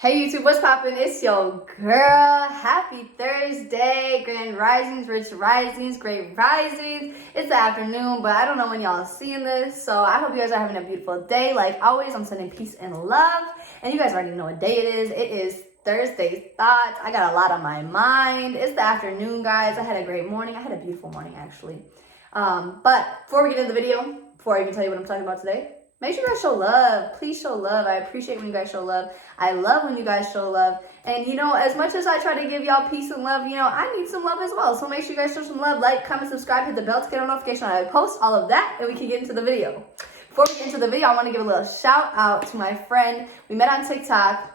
Hey YouTube, what's poppin'? It's your girl. Happy Thursday. Grand risings, rich risings, great risings. It's the afternoon, but I don't know when y'all are seeing this. So I hope you guys are having a beautiful day. Like always, I'm sending peace and love. And you guys already know what day it is. It is Thursday thoughts. I got a lot on my mind. It's the afternoon, guys. I had a great morning. I had a beautiful morning, actually. But before we get into the video, before I even tell you what I'm talking about today, make sure you guys show love. Please show love. I appreciate when you guys show love. I love when you guys show love. And, as much as I try to give y'all peace and love, I need some love as well. So make sure you guys show some love. Like, comment, subscribe, hit the bell to get a notification when I post all of that, and we can get into the video. Before we get into the video, I want to give a little shout out to my friend. We met on TikTok,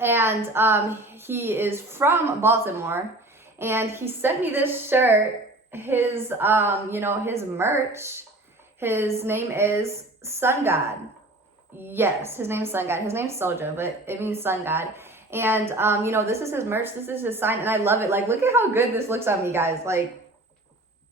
and he is from Baltimore, and he sent me this shirt. His, his merch. His name is Sun God. Yes, his name is Sun God. His name's Soja, but it means Sun God. And, this is his merch. This is his sign, and I love it. Like, look at how good this looks on me, guys. Like,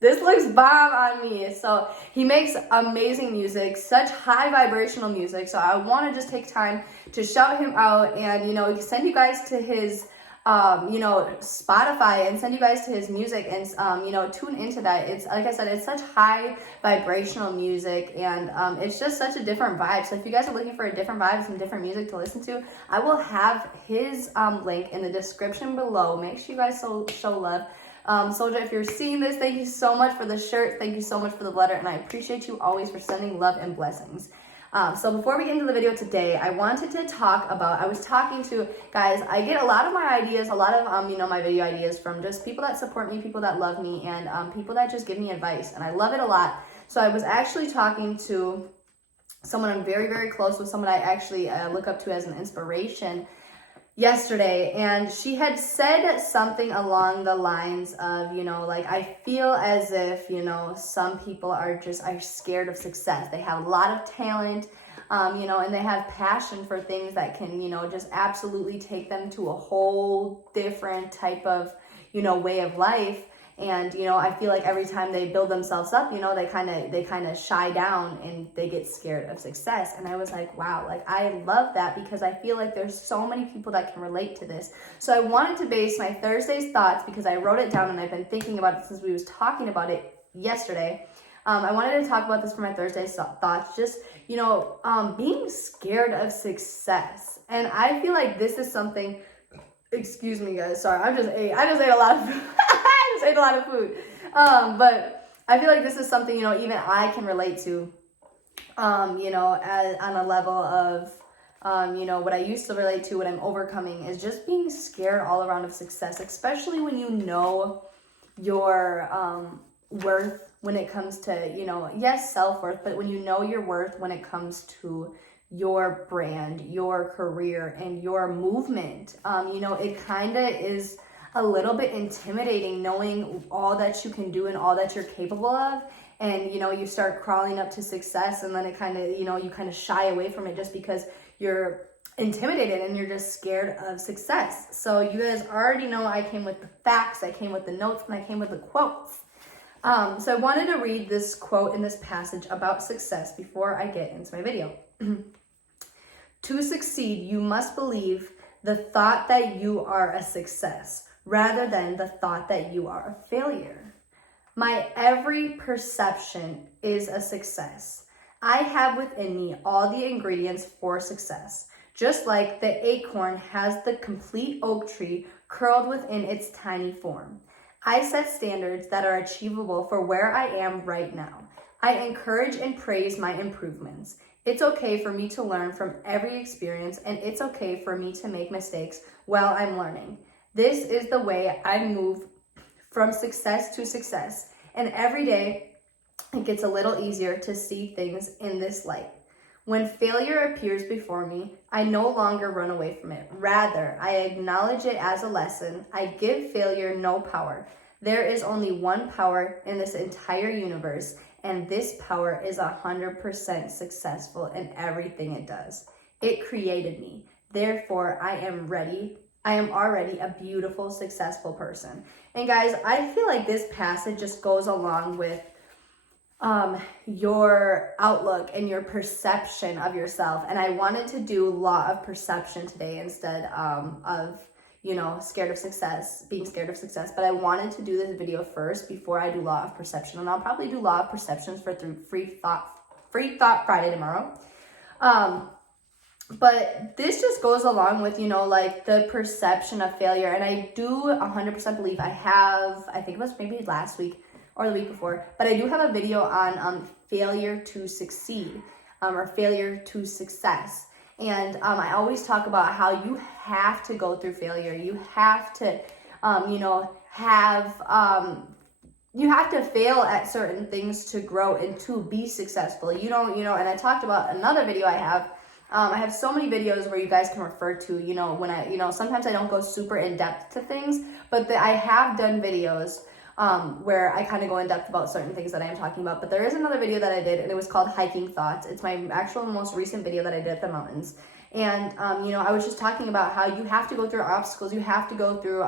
this looks bomb on me. So he makes amazing music, such high vibrational music. So I want to just take time to shout him out and, send you guys to his Spotify and send you guys to his music and, tune into that. It's, like I said, it's such high vibrational music and, it's just such a different vibe. So if you guys are looking for a different vibe, some different music to listen to, I will have his, link in the description below. Make sure you guys show love. Soja, if you're seeing this, thank you so much for the shirt. Thank you so much for the letter. And I appreciate you always for sending love and blessings. So before we get into the video today, I wanted to talk about, I was talking to, guys, I get a lot of my ideas, a lot of, my video ideas from just people that support me, people that love me, and people that just give me advice, and I love it a lot. So I was actually talking to someone I'm very, very close with, someone I actually look up to as an inspiration yesterday, and she had said something along the lines of, I feel as if, some people are scared of success. They have a lot of talent, and they have passion for things that can, just absolutely take them to a whole different type of, way of life. And, I feel like every time they build themselves up, they kind of shy down and they get scared of success. And I was like, wow, like I love that because I feel like there's so many people that can relate to this. So I wanted to base my Thursday's thoughts, because I wrote it down and I've been thinking about it since we was talking about it yesterday. I wanted to talk about this for my Thursday's thoughts, just, being scared of success. And I feel like this is something, excuse me guys, sorry, I just ate a lot of food. Ate a lot of food, but I feel like this is something even I can relate to, on a level of what I used to relate to, what I'm overcoming is just being scared all around of success, especially when your worth when it comes to yes, self-worth, but when your worth when it comes to your brand, your career, and your movement. It kind of is a little bit intimidating knowing all that you can do and all that you're capable of. And, you start crawling up to success, and then it kind of, you kind of shy away from it just because you're intimidated and you're just scared of success. So you guys already know I came with the facts, I came with the notes, and I came with the quotes. So I wanted to read this quote in this passage about success before I get into my video. To succeed, you must believe the thought that you are a success, rather than the thought that you are a failure. My every perception is a success. I have within me all the ingredients for success, just like the acorn has the complete oak tree curled within its tiny form. I set standards that are achievable for where I am right now. I encourage and praise my improvements. It's okay for me to learn from every experience, and it's okay for me to make mistakes while I'm learning. This is the way I move from success to success. And every day, it gets a little easier to see things in this light. When failure appears before me, I no longer run away from it. Rather, I acknowledge it as a lesson. I give failure no power. There is only one power in this entire universe, and this power is 100% successful in everything it does. It created me. Therefore, I am already a beautiful, successful person. And guys, I feel like this passage just goes along with your outlook and your perception of yourself. And I wanted to do law of perception today instead of, you know, being scared of success. But I wanted to do this video first before I do law of perception. And I'll probably do law of perceptions for free thought Friday tomorrow. But this just goes along with, you know, like the perception of failure. And I do 100% believe I think it was maybe last week or the week before, but I do have a video on failure to succeed, or failure to success. And I always talk about how you have to go through failure. You have to, you know, you have to fail at certain things to grow and to be successful. You know, and I talked about another video I have so many videos where you guys can refer to, you know, when sometimes I don't go super in depth to things, but I have done videos where I kind of go in depth about certain things that I am talking about. But there is another video that I did, and it was called Hiking Thoughts. It's my actual most recent video that I did at the mountains. And, you know, I was just talking about how you have to go through obstacles. You have to go through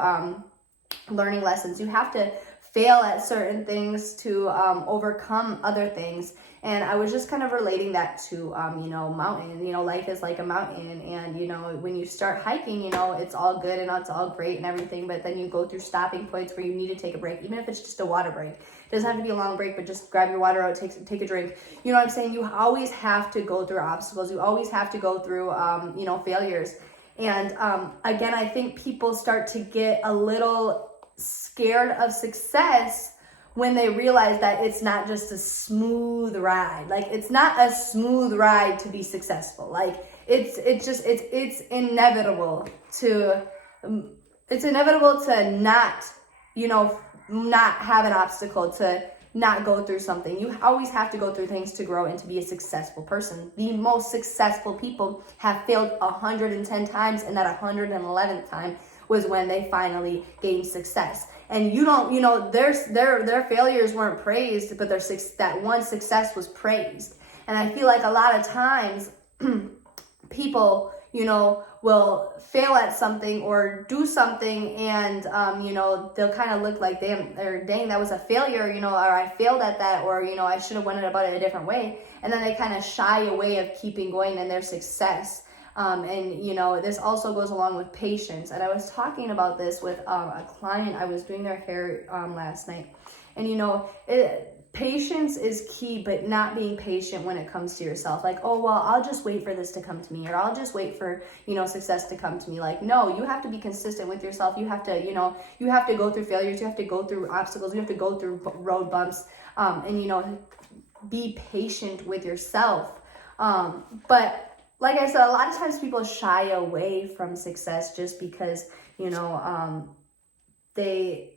learning lessons. You have to fail at certain things to overcome other things. And I was just kind of relating that to, you know, mountain, you know, life is like a mountain. And, you know, when you start hiking, you know, it's all good and it's all great and everything. But then you go through stopping points where you need to take a break, even if it's just a water break. It doesn't have to be a long break, but just grab your water out, take a drink. You know what I'm saying? You always have to go through obstacles. You always have to go through, you know, failures. And again, I think people start to get a little scared of success when they realize that it's not just a smooth ride. Like, it's not a smooth ride to be successful. Like, it's inevitable to not, you know, not have an obstacle, to not go through something. You always have to go through things to grow and to be a successful person. The most successful people have failed 110 times, and that 111th time was when they finally gained success. And you don't, you know, their failures weren't praised, but that one success was praised. And I feel like a lot of times people, you know, will fail at something or do something, and you know, they'll kind of look like dang, that was a failure, you know, or I failed at that, or, you know, I should have went about it a different way. And then they kind of shy away of keeping going in their success. And, you know, this also goes along with patience. And I was talking about this with a client. I was doing their hair last night. And, you know, patience is key, but not being patient when it comes to yourself. Like, oh, well, I'll just wait for this to come to me, or I'll just wait for, you know, success to come to me. Like, no, you have to be consistent with yourself. You have to, you know, you have to go through failures. You have to go through obstacles. You have to go through road bumps, and, you know, be patient with yourself. But like I said, a lot of times people shy away from success just because, you know, they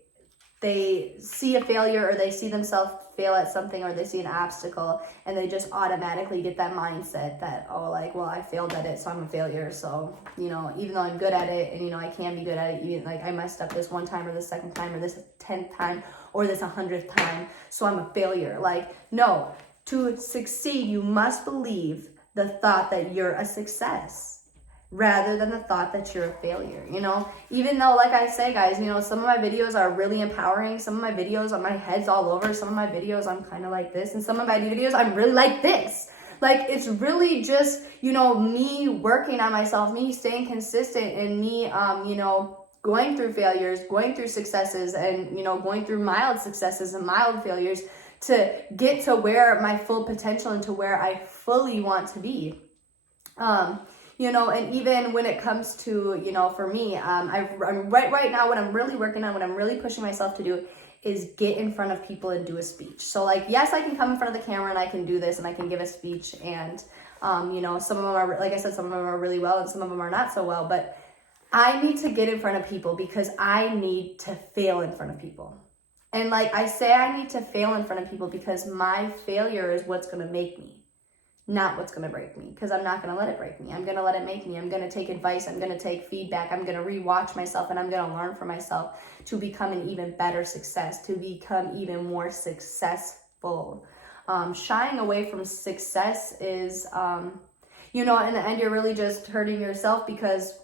see a failure, or they see themselves fail at something, or they see an obstacle, and they just automatically get that mindset that, oh, like, well, I failed at it, so I'm a failure. So, you know, even though I'm good at it, and, you know, I can be good at it, even like I messed up this one time, or the second time, or this 10th time, or this 100th time, so I'm a failure. Like, no, to succeed, you must believe the thought that you're a success rather than the thought that you're a failure. You know, even though, like I say, guys, you know, some of my videos are really empowering. Some of my videos, my head's all over. Some of my videos, I'm kind of like this. And some of my videos, I'm really like this. Like, it's really just, you know, me working on myself, me staying consistent, and me, you know, going through failures, going through successes, and, you know, going through mild successes and mild failures to get to where my full potential and to where I fully want to be. You know, and even when it comes to, you know, for me, I'm right now, what I'm really working on, what I'm really pushing myself to do is get in front of people and do a speech. So, like, yes, I can come in front of the camera and I can do this and I can give a speech, and, you know, some of them are, like I said, some of them are really well and some of them are not so well, but I need to get in front of people because I need to fail in front of people. And, like I say, I need to fail in front of people because my failure is what's going to make me, not what's going to break me, because I'm not going to let it break me. I'm going to let it make me. I'm going to take advice. I'm going to take feedback. I'm going to rewatch myself, and I'm going to learn from myself to become an even better success, to become even more successful. Shying away from success is, you know, in the end, you're really just hurting yourself, because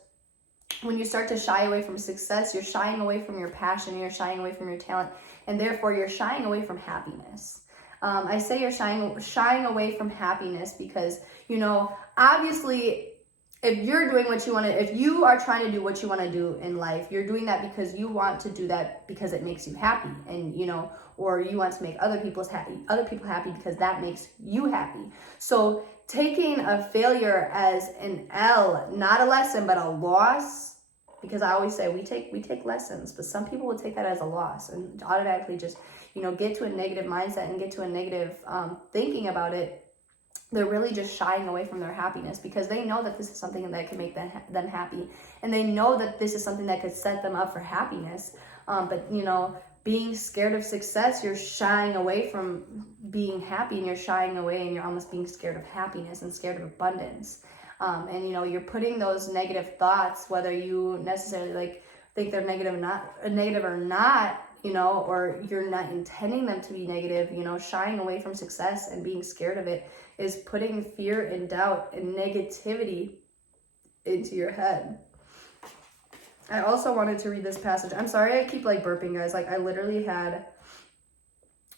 when you start to shy away from success, you're shying away from your passion, you're shying away from your talent, and therefore you're shying away from happiness. I say you're shying away from happiness because, you know, obviously, if you're doing what you want to, if you are trying to do what you want to do in life, you're doing that because you want to do that because it makes you happy, and, you know, or you want to make other people happy because that makes you happy. So taking a failure as an L, not a lesson, but a loss, because I always say we take lessons, but some people will take that as a loss and automatically just, you know, get to a negative mindset and get to a negative thinking about it. They're really just shying away from their happiness because they know that this is something that can make them happy. And they know that this is something that could set them up for happiness. But, you know, being scared of success, you're shying away from being happy, and you're shying away, and you're almost being scared of happiness and scared of abundance. And, you know, you're putting those negative thoughts, whether you necessarily like think they're negative or not, you know, or you're not intending them to be negative, you know, shying away from success and being scared of it is putting fear and doubt and negativity into your head. I also wanted to read this passage. I'm sorry I keep like burping, guys. Like I literally had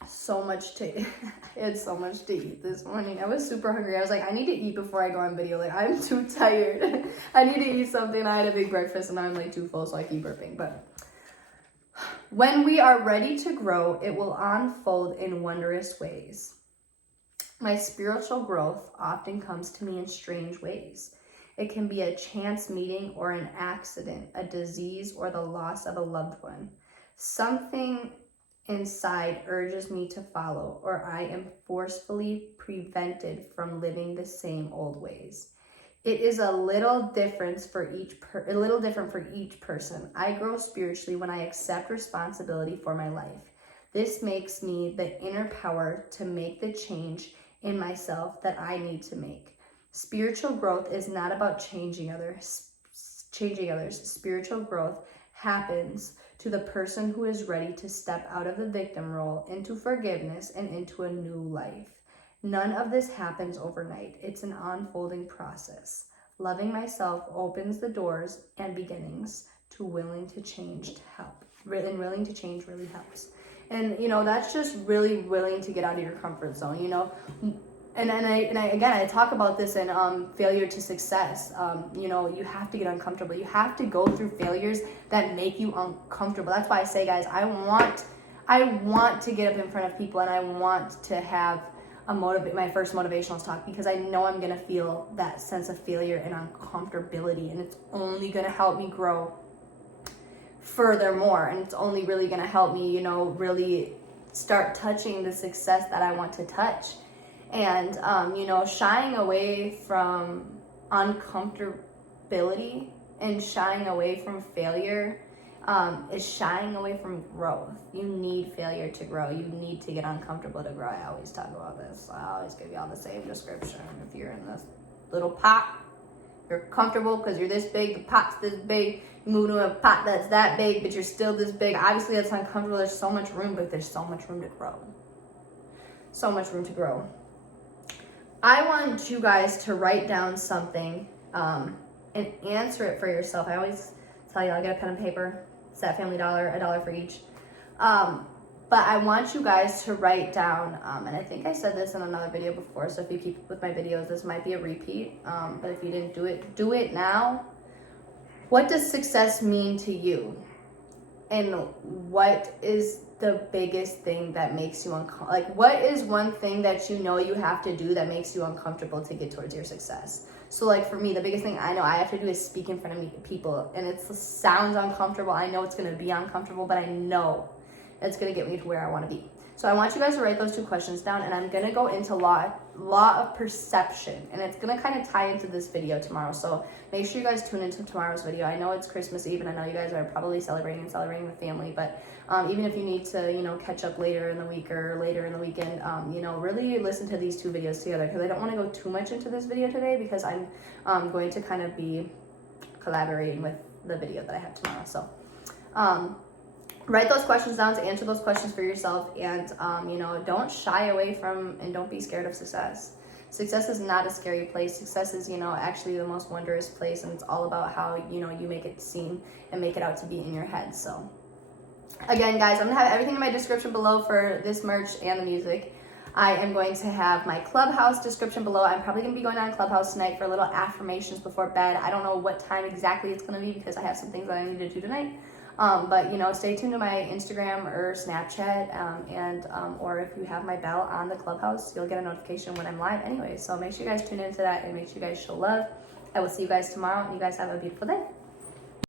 so much to eat this morning. I was super hungry. I was like, I need to eat before I go on video. Like I'm too tired. I need to eat something. I had a big breakfast and I'm like too full, so I keep burping. But when we are ready to grow, it will unfold in wondrous ways. My spiritual growth often comes to me in strange ways. It can be a chance meeting or an accident, a disease, or the loss of a loved one. Something inside urges me to follow, or I am forcefully prevented from living the same old ways. It is a little different for each person. I grow spiritually when I accept responsibility for my life. This makes me the inner power to make the change in myself that I need to make. Spiritual growth is not about changing others. Spiritual growth happens to the person who is ready to step out of the victim role into forgiveness and into a new life. None of this happens overnight. It's an unfolding process. Loving myself opens the doors and beginnings to willing to change to help. And willing to change really helps. And, you know, that's just really willing to get out of your comfort zone, you know. And I talk about this in Failure to Success. You know, you have to get uncomfortable. You have to go through failures that make you uncomfortable. That's why I say, guys, I want to get up in front of people, and I want to have my first motivational talk, because I know I'm gonna feel that sense of failure and uncomfortability, and it's only gonna help me grow furthermore, and it's only really gonna help me, you know, really start touching the success that I want to touch. And you know, shying away from uncomfortability and shying away from failure is shying away from growth. You need failure to grow. You need to get uncomfortable to grow. I always talk about this. I always give you all the same description. If you're in this little pot, you're comfortable because you're this big, the pot's this big. You move to a pot that's that big, but you're still this big. Obviously, that's uncomfortable. There's so much room, but there's so much room to grow. So much room to grow. I want you guys to write down something and answer it for yourself. I always tell you, I'll get a pen and paper. It's that Family Dollar, $1 for each. But I want you guys to write down, and I think I said this in another video before, so if you keep with my videos, this might be a repeat. But if you didn't do it now. What does success mean to you? And what is the biggest thing that makes you uncomfortable? Like, what is one thing that you know you have to do that makes you uncomfortable to get towards your success? So, like, for me, the biggest thing I know I have to do is speak in front of people. And it sounds uncomfortable. I know it's going to be uncomfortable, but I know it's going to get me to where I want to be. So I want you guys to write those 2 questions down, and I'm going to go into law of perception, and it's going to kind of tie into this video tomorrow. So make sure you guys tune into tomorrow's video. I know it's Christmas Eve, and I know you guys are probably celebrating with family, but even if you need to, you know, catch up later in the week or later in the weekend, you know, really listen to these 2 videos together, because I don't want to go too much into this video today, because I'm going to kind of be collaborating with the video that I have tomorrow. So write those questions down to answer those questions for yourself, and you know, don't shy away from and don't be scared of success. Success is not a scary place. Success is, you know, actually the most wondrous place, and it's all about how, you know, you make it seem and make it out to be in your head. So again, guys, I'm gonna have everything in my description below for this merch and the music. I am going to have my Clubhouse description below. I'm probably going to be going on Clubhouse tonight for little affirmations before bed. I don't know what time exactly it's going to be because I have some things that I need to do tonight. But you know, stay tuned to my Instagram or Snapchat, or if you have my bell on the Clubhouse, you'll get a notification when I'm live anyway. So make sure you guys tune into that and make sure you guys show love. I will see you guys tomorrow, and you guys have a beautiful day.